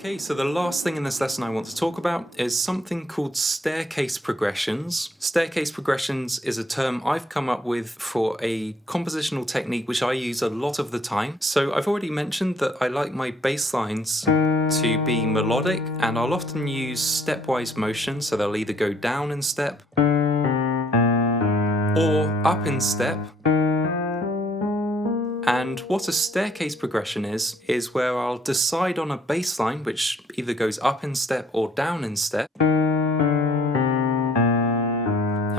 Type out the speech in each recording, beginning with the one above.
Okay, so the last thing in this lesson I want to talk about is something called staircase progressions. Staircase progressions is a term I've come up with for a compositional technique which I use a lot of the time. So I've already mentioned that I like my bass lines to be melodic, and I'll often use stepwise motion, so they'll either go down in step or up in step. And what a staircase progression is where I'll decide on a bass line which either goes up in step or down in step. And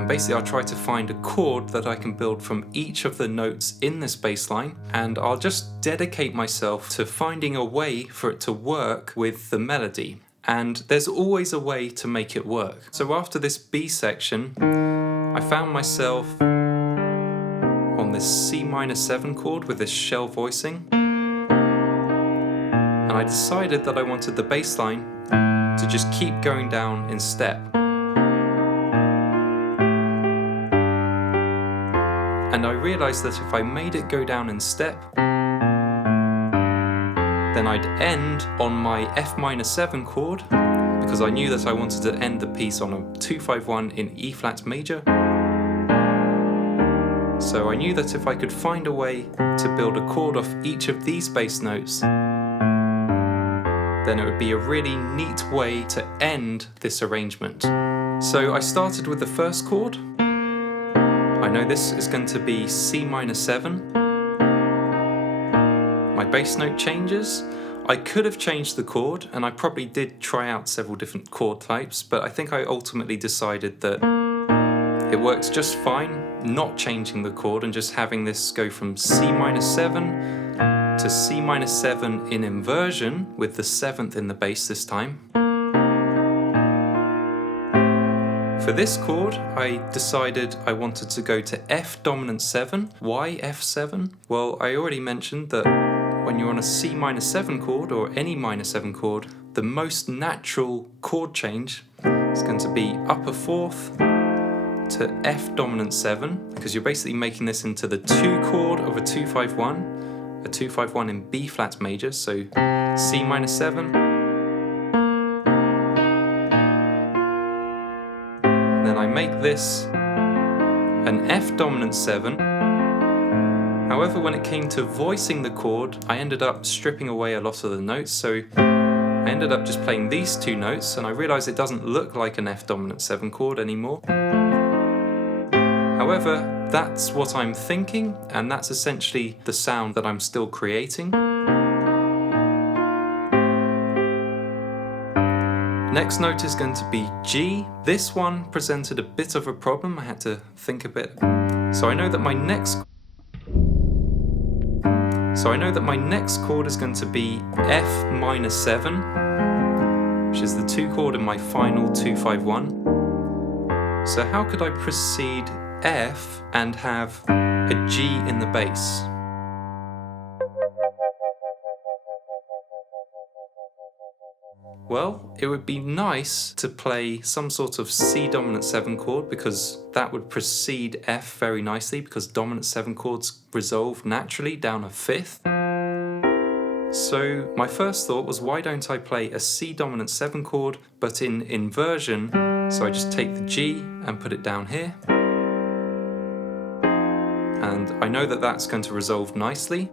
basically I'll try to find a chord that I can build from each of the notes in this bass line, and I'll just dedicate myself to finding a way for it to work with the melody. And there's always a way to make it work. So after this B section, I found myself on this C-7 chord with this shell voicing, and I decided that I wanted the bass line to just keep going down in step. And I realized that if I made it go down in step, then I'd end on my F-7 chord, because I knew that I wanted to end the piece on a 2-5-1 in E flat major. So I knew that if I could find a way to build a chord off each of these bass notes, then it would be a really neat way to end this arrangement. So I started with the first chord. I know this is going to be C-7. My bass note changes. I could have changed the chord, and I probably did try out several different chord types, but I think I ultimately decided that it works just fine not changing the chord and just having this go from C-7 to C-7 in inversion, with the 7th in the bass this time. For this chord, I decided I wanted to go to F dominant 7. Why F7? Well, I already mentioned that when you're on a C-7 chord or any minor 7 chord, the most natural chord change is going to be upper 4th to F dominant 7, because you're basically making this into the 2 chord of a 2-5-1, a 2-5-1 in B flat major, so C-7. Then I make this an F dominant 7. However, when it came to voicing the chord, I ended up stripping away a lot of the notes, so I ended up just playing these 2 notes, and I realized it doesn't look like an F dominant 7 chord anymore. However, that's what I'm thinking, and that's essentially the sound that I'm still creating. Next note is going to be G. This one presented a bit of a problem. I had to think a bit. So I know that my next chord is going to be F-7, which is the 2 chord in my final 2-5-1. So how could I proceed F and have a G in the bass? Well, it would be nice to play some sort of C dominant 7 chord, because that would precede F very nicely, because dominant 7 chords resolve naturally down a 5th. So my first thought was, why don't I play a C dominant 7 chord but in inversion? So I just take the G and put it down here. And I know that that's going to resolve nicely,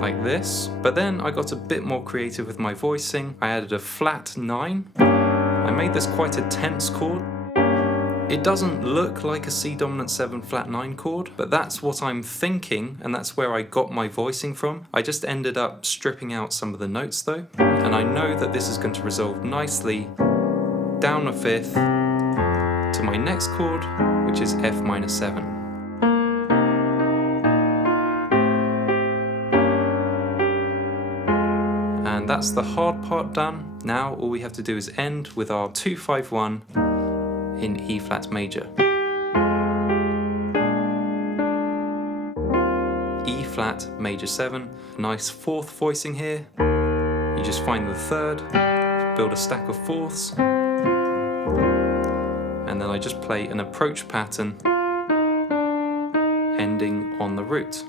like this. But then I got a bit more creative with my voicing. I added a flat 9. I made this quite a tense chord. It doesn't look like a C dominant 7 flat 9 chord, but that's what I'm thinking, and that's where I got my voicing from. I just ended up stripping out some of the notes though, and I know that this is going to resolve nicely down a 5th to my next chord, which is F-7. And that's the hard part done. Now all we have to do is end with our 2-5-1 in E flat major. E flat major 7, nice 4th voicing here. You just find the 3rd, build a stack of 4ths, and then I just play an approach pattern ending on the root.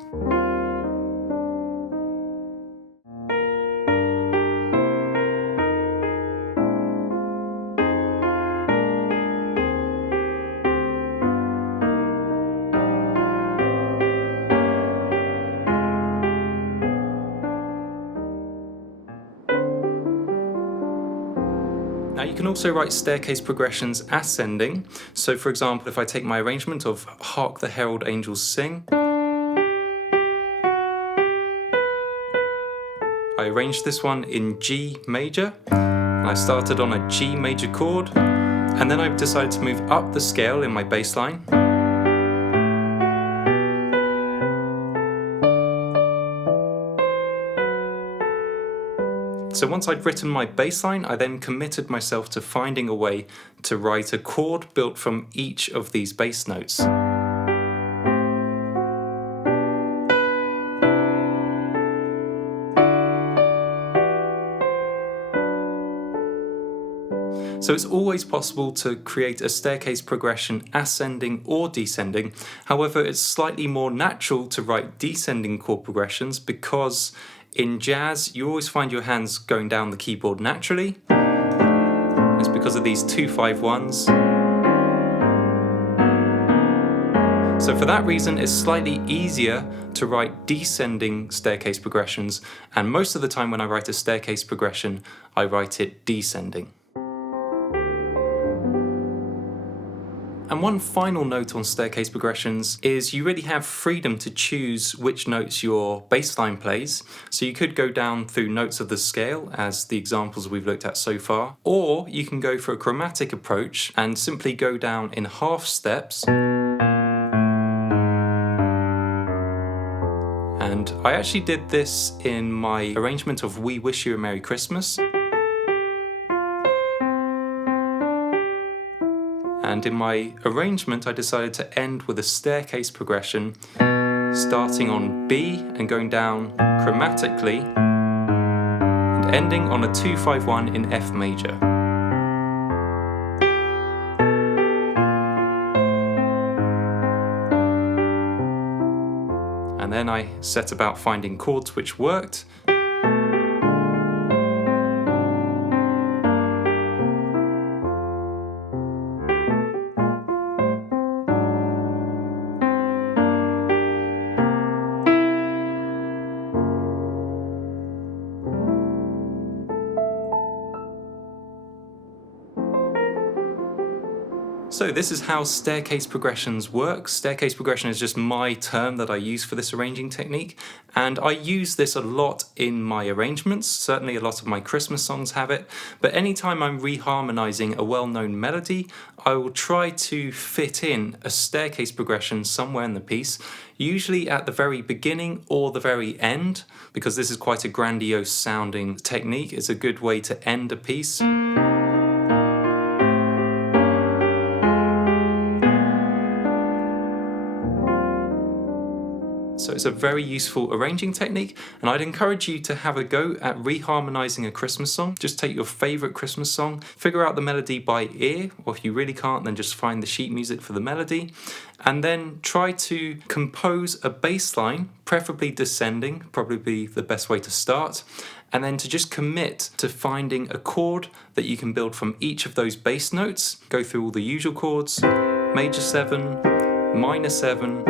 can also write staircase progressions ascending. So for example, if I take my arrangement of Hark the Herald Angels Sing, I arranged this one in G major, and I started on a G major chord, and then I decided to move up the scale in my bass line. So once I'd written my bass line, I then committed myself to finding a way to write a chord built from each of these bass notes. So it's always possible to create a staircase progression ascending or descending. However, it's slightly more natural to write descending chord progressions because in jazz, you always find your hands going down the keyboard naturally. It's because of these 2-5-1s. So for that reason, it's slightly easier to write descending staircase progressions, and most of the time when I write a staircase progression, I write it descending. And one final note on staircase progressions is you really have freedom to choose which notes your bass line plays. So you could go down through notes of the scale, as the examples we've looked at so far, or you can go for a chromatic approach and simply go down in half steps. And I actually did this in my arrangement of We Wish You a Merry Christmas. And in my arrangement, I decided to end with a staircase progression, starting on B and going down chromatically, and ending on a 2-5-1 in F major. And then I set about finding chords which worked. So this is how staircase progressions work. Staircase progression is just my term that I use for this arranging technique, and I use this a lot in my arrangements. Certainly a lot of my Christmas songs have it, but anytime I'm reharmonizing a well-known melody, I will try to fit in a staircase progression somewhere in the piece, usually at the very beginning or the very end, because this is quite a grandiose sounding technique. It's a good way to end a piece. So it's a very useful arranging technique, and I'd encourage you to have a go at reharmonizing a Christmas song. Just take your favorite Christmas song, figure out the melody by ear, or if you really can't, then just find the sheet music for the melody, and then try to compose a bass line, preferably descending, probably the best way to start, and then to just commit to finding a chord that you can build from each of those bass notes. Go through all the usual chords, major 7, minor 7,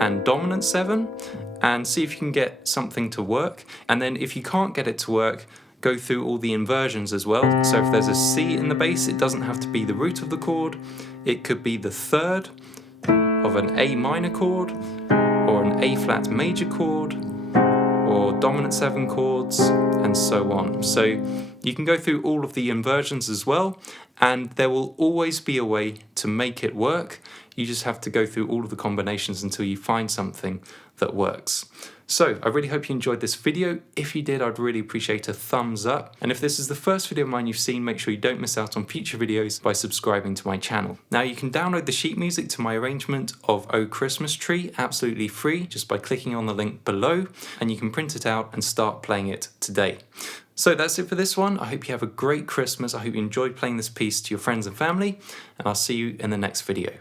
and dominant 7, and see if you can get something to work. And then if you can't get it to work, go through all the inversions as well. So if there's a C in the bass, it doesn't have to be the root of the chord. It could be the third of an A minor chord, or an A flat major chord, or dominant 7 chords, and so on. So you can go through all of the inversions as well, and there will always be a way to make it work. You just have to go through all of the combinations until you find something that works. So I really hope you enjoyed this video. If you did, I'd really appreciate a thumbs up. And if this is the first video of mine you've seen, make sure you don't miss out on future videos by subscribing to my channel. Now you can download the sheet music to my arrangement of Oh Christmas Tree absolutely free just by clicking on the link below, and you can print it out and start playing it today. So that's it for this one. I hope you have a great Christmas. I hope you enjoyed playing this piece to your friends and family, and I'll see you in the next video.